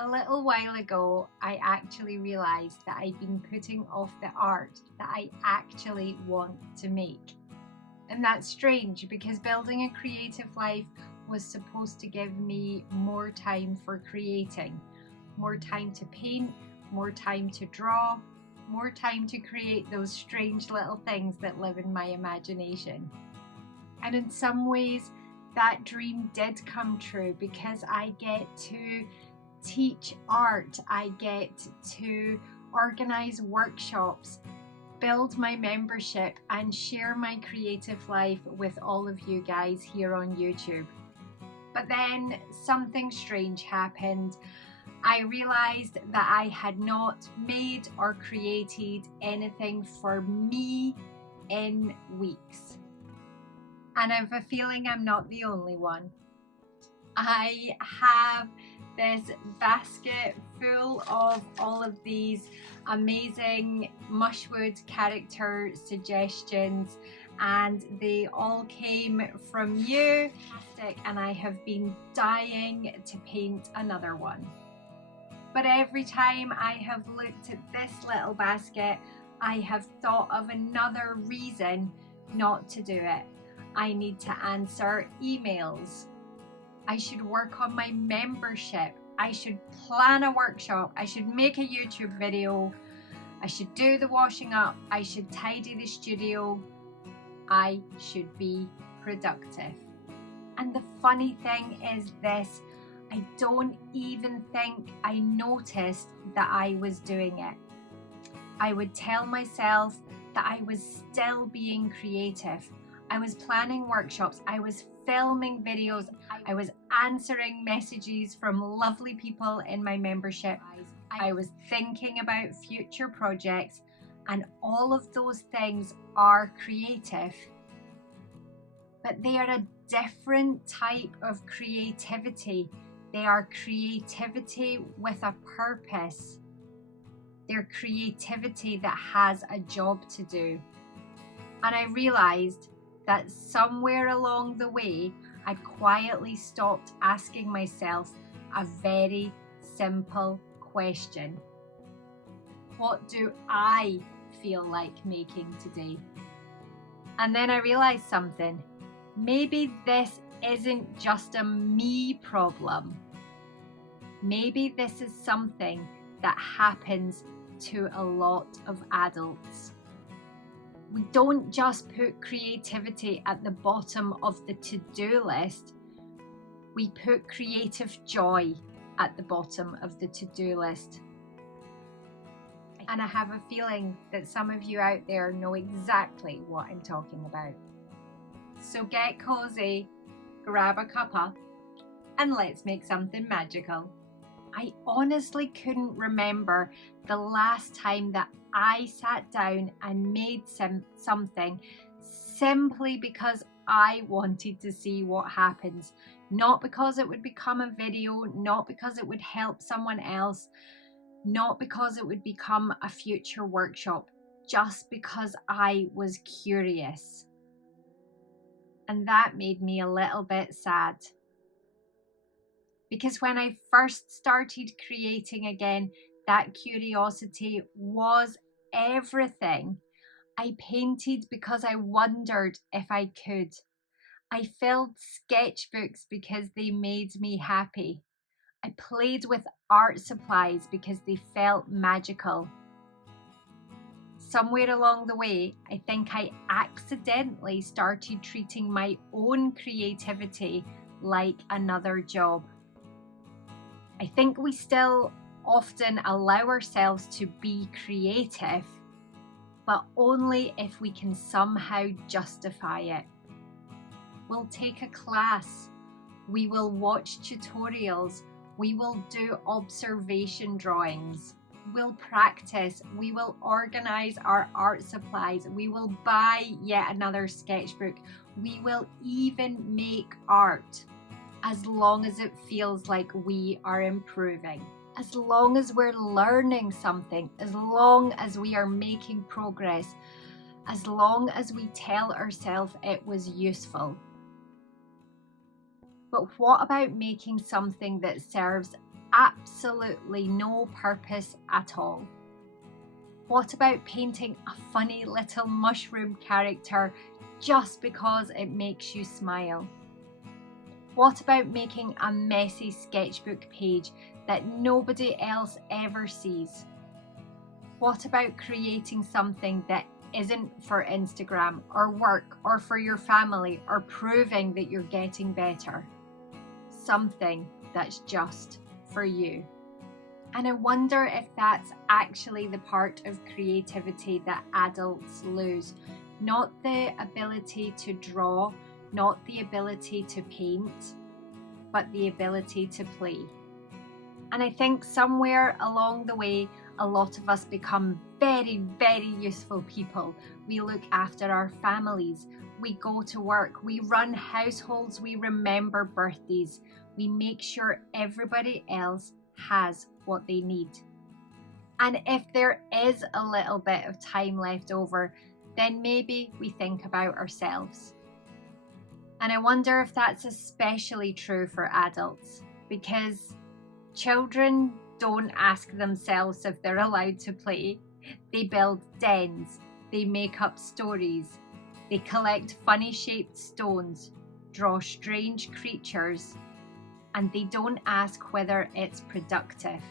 A little while ago, I actually realised that I'd been putting off the art that I actually want to make. And that's strange because building a creative life was supposed to give me more time for creating, more time to paint, more time to draw, more time to create those strange little things that live in my imagination. And in some ways, that dream did come true because I get to teach art, I get to organize workshops, build my membership, and share my creative life with all of you guys here on YouTube. But then something strange happened. I realized that I had not made or created anything for me in weeks. And I have a feeling I'm not the only one. I have this basket full of all of these amazing Mushwood character suggestions, and they all came from you, and I have been dying to paint another one. But every time I have looked at this little basket, I have thought of another reason not to do it. I need to answer emails. I should work on my membership. I should plan a workshop. I should make a YouTube video. I should do the washing up. I should tidy the studio. I should be productive. And the funny thing is this, I don't even think I noticed that I was doing it. I would tell myself that I was still being creative. I was planning workshops, I was filming videos, I was answering messages from lovely people in my membership, I was thinking about future projects, and all of those things are creative. But they are a different type of creativity. They are creativity with a purpose. They're creativity that has a job to do. And I realized that somewhere along the way, I quietly stopped asking myself a very simple question. What do I feel like making today? And then I realized something. Maybe this isn't just a me problem. Maybe this is something that happens to a lot of adults. We don't just put creativity at the bottom of the to-do list. We put creative joy at the bottom of the to-do list. And I have a feeling that some of you out there know exactly what I'm talking about. So get cozy, grab a cuppa, and let's make something magical. I honestly couldn't remember the last time that I sat down and made something simply because I wanted to see what happens. Not because it would become a video, not because it would help someone else, not because it would become a future workshop, just because I was curious. And that made me a little bit sad. Because when I first started creating again, that curiosity was everything. I painted because I wondered if I could. I filled sketchbooks because they made me happy. I played with art supplies because they felt magical. Somewhere along the way, I think I accidentally started treating my own creativity like another job. I think we still often allow ourselves to be creative, but only if we can somehow justify it. We'll take a class, we will watch tutorials, we will do observation drawings, we'll practice, we will organize our art supplies, we will buy yet another sketchbook, we will even make art. As long as it feels like we are improving, as long as we're learning something, as long as we are making progress, as long as we tell ourselves it was useful. But what about making something that serves absolutely no purpose at all? What about painting a funny little mushroom character just because it makes you smile? What about making a messy sketchbook page that nobody else ever sees? What about creating something that isn't for Instagram or work or for your family or proving that you're getting better? Something that's just for you. And I wonder if that's actually the part of creativity that adults lose. Not the ability to draw, not the ability to paint, but the ability to play. And I think somewhere along the way, a lot of us become very, very useful people. We look after our families, we go to work, we run households, we remember birthdays, we make sure everybody else has what they need. And if there is a little bit of time left over, then maybe we think about ourselves. And I wonder if that's especially true for adults, because children don't ask themselves if they're allowed to play. They build dens, they make up stories, they collect funny shaped stones, draw strange creatures, and they don't ask whether it's productive.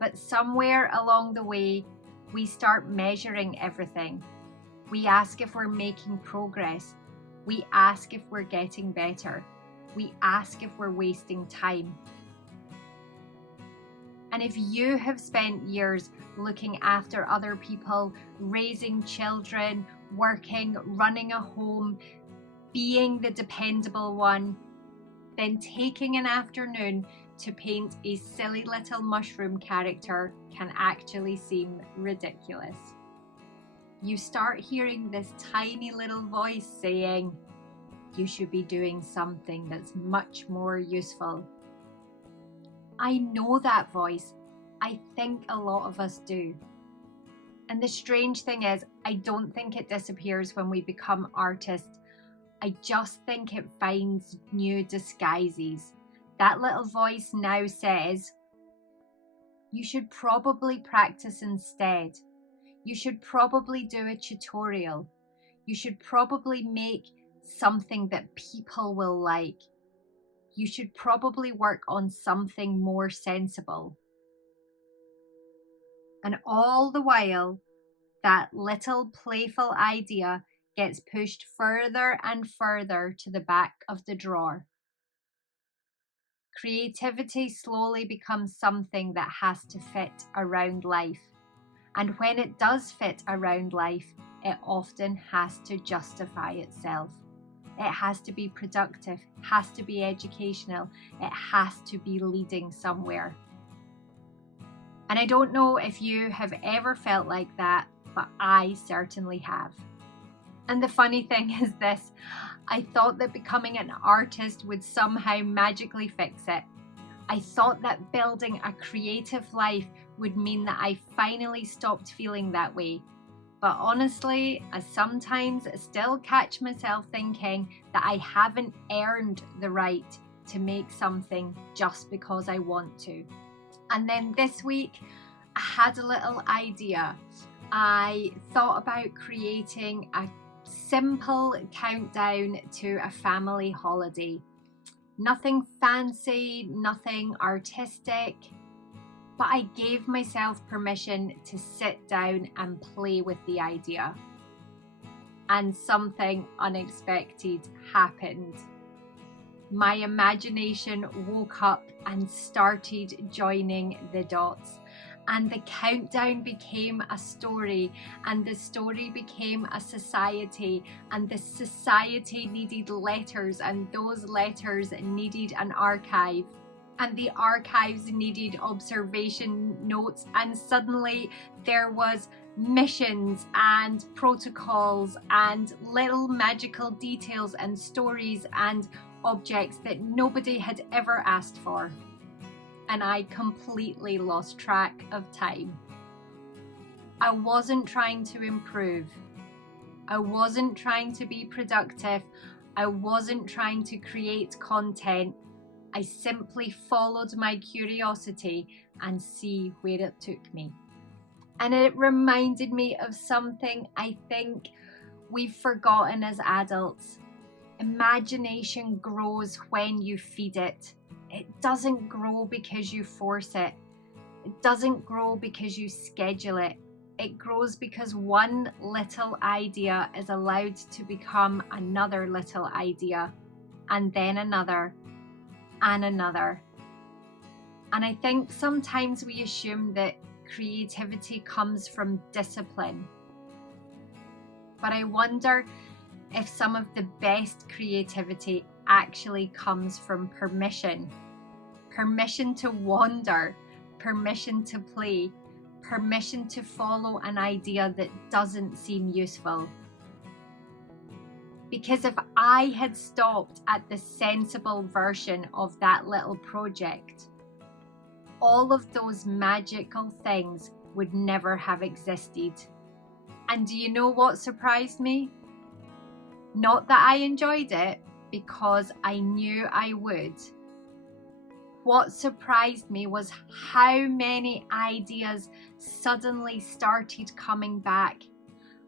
But somewhere along the way, we start measuring everything. We ask if we're making progress. We ask if we're getting better. We ask if we're wasting time. And if you have spent years looking after other people, raising children, working, running a home, being the dependable one, then taking an afternoon to paint a silly little mushroom character can actually seem ridiculous. You start hearing this tiny little voice saying, you should be doing something that's much more useful. I know that voice. I think a lot of us do. And the strange thing is, I don't think it disappears when we become artists. I just think it finds new disguises. That little voice now says, you should probably practice instead. You should probably do a tutorial. You should probably make something that people will like. You should probably work on something more sensible. And all the while, that little playful idea gets pushed further and further to the back of the drawer. Creativity slowly becomes something that has to fit around life. And when it does fit around life, it often has to justify itself. It has to be productive, has to be educational, it has to be leading somewhere. And I don't know if you have ever felt like that, but I certainly have. And the funny thing is this, I thought that becoming an artist would somehow magically fix it. I thought that building a creative life would mean that I finally stopped feeling that way. But honestly, I sometimes still catch myself thinking that I haven't earned the right to make something just because I want to. And then this week, I had a little idea. I thought about creating a simple countdown to a family holiday. Nothing fancy, nothing artistic, but I gave myself permission to sit down and play with the idea. And something unexpected happened. My imagination woke up and started joining the dots. And the countdown became a story, and the story became a society, and the society needed letters, and those letters needed an archive, and the archives needed observation notes, and suddenly there was missions and protocols and little magical details and stories and objects that nobody had ever asked for. And I completely lost track of time. I wasn't trying to improve. I wasn't trying to be productive. I wasn't trying to create content. I simply followed my curiosity and see where it took me. And it reminded me of something I think we've forgotten as adults. Imagination grows when you feed it. It doesn't grow because you force it. It doesn't grow because you schedule it. It grows because one little idea is allowed to become another little idea, and then another, and another. And I think sometimes we assume that creativity comes from discipline. But I wonder if some of the best creativity actually comes from permission. Permission to wander, permission to play, permission to follow an idea that doesn't seem useful. Because if I had stopped at the sensible version of that little project, all of those magical things would never have existed. And do you know what surprised me? Not that I enjoyed it, because I knew I would. What surprised me was how many ideas suddenly started coming back.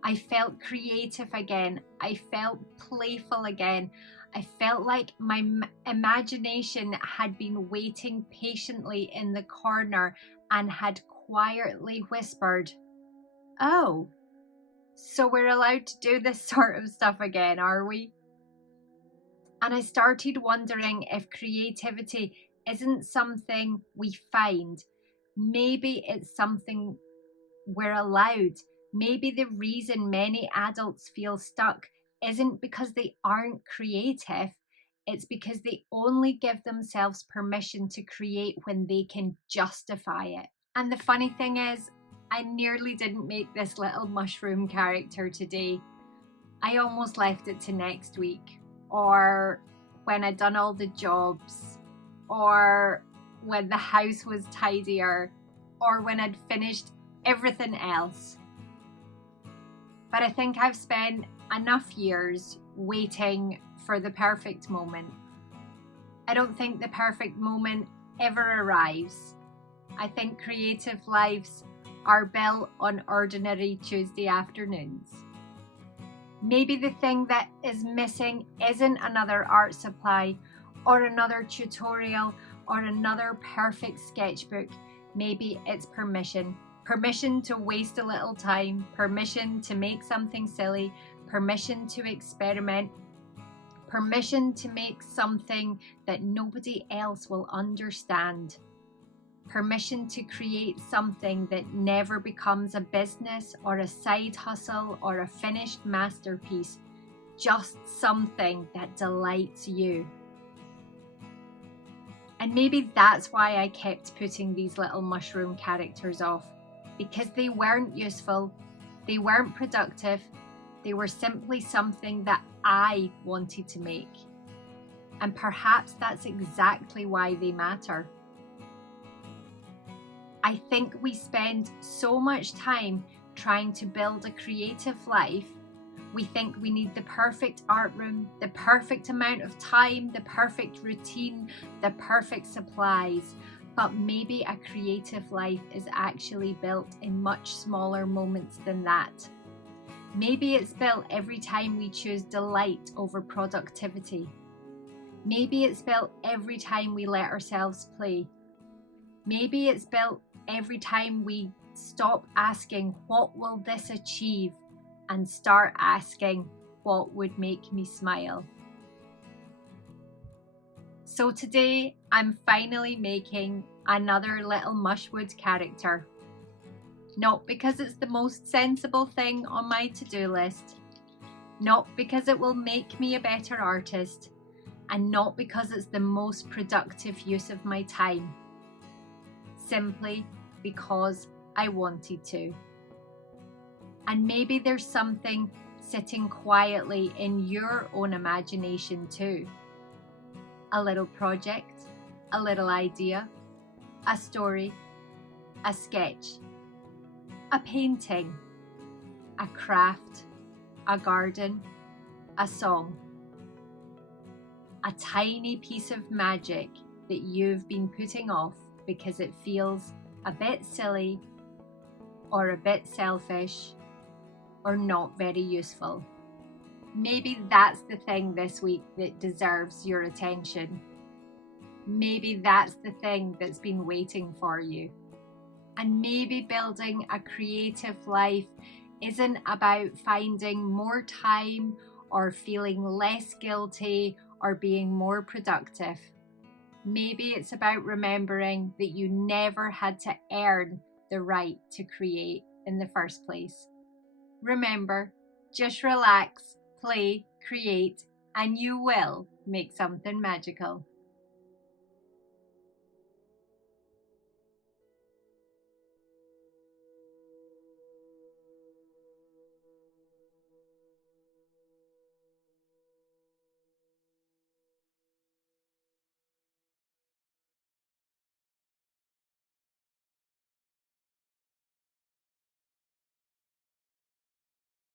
I felt creative again. I felt playful again. I felt like my imagination had been waiting patiently in the corner and had quietly whispered, "Oh, so we're allowed to do this sort of stuff again, are we?" And I started wondering if creativity isn't something we find. Maybe it's something we're allowed. Maybe the reason many adults feel stuck isn't because they aren't creative. It's because they only give themselves permission to create when they can justify it. And the funny thing is, I nearly didn't make this little mushroom character today. I almost left it to next week, or when I'd done all the jobs, or when the house was tidier, or when I'd finished everything else. But I think I've spent enough years waiting for the perfect moment. I don't think the perfect moment ever arrives. I think creative lives are built on ordinary Tuesday afternoons. Maybe the thing that is missing isn't another art supply or another tutorial or another perfect sketchbook. Maybe it's permission. Permission to waste a little time, permission to make something silly, permission to experiment, permission to make something that nobody else will understand, permission to create something that never becomes a business or a side hustle or a finished masterpiece, just something that delights you. And maybe that's why I kept putting these little mushroom characters off, because they weren't useful, they weren't productive, they were simply something that I wanted to make. And perhaps that's exactly why they matter. I think we spend so much time trying to build a creative life. We think we need the perfect art room, the perfect amount of time, the perfect routine, the perfect supplies. But maybe a creative life is actually built in much smaller moments than that. Maybe it's built every time we choose delight over productivity. Maybe it's built every time we let ourselves play. Maybe it's built every time we stop asking, what will this achieve? And start asking, what would make me smile? So today, I'm finally making another little mushwood character. Not because it's the most sensible thing on my to-do list, not because it will make me a better artist, and not because it's the most productive use of my time. Simply because I wanted to. And maybe there's something sitting quietly in your own imagination too. A little project, a little idea, a story, a sketch, a painting, a craft, a garden, a song. A tiny piece of magic that you've been putting off because it feels a bit silly or a bit selfish or not very useful. Maybe that's the thing this week that deserves your attention. Maybe that's the thing that's been waiting for you. And maybe building a creative life isn't about finding more time or feeling less guilty or being more productive. Maybe it's about remembering that you never had to earn the right to create in the first place. Remember, just relax, play, create, and you will make something magical.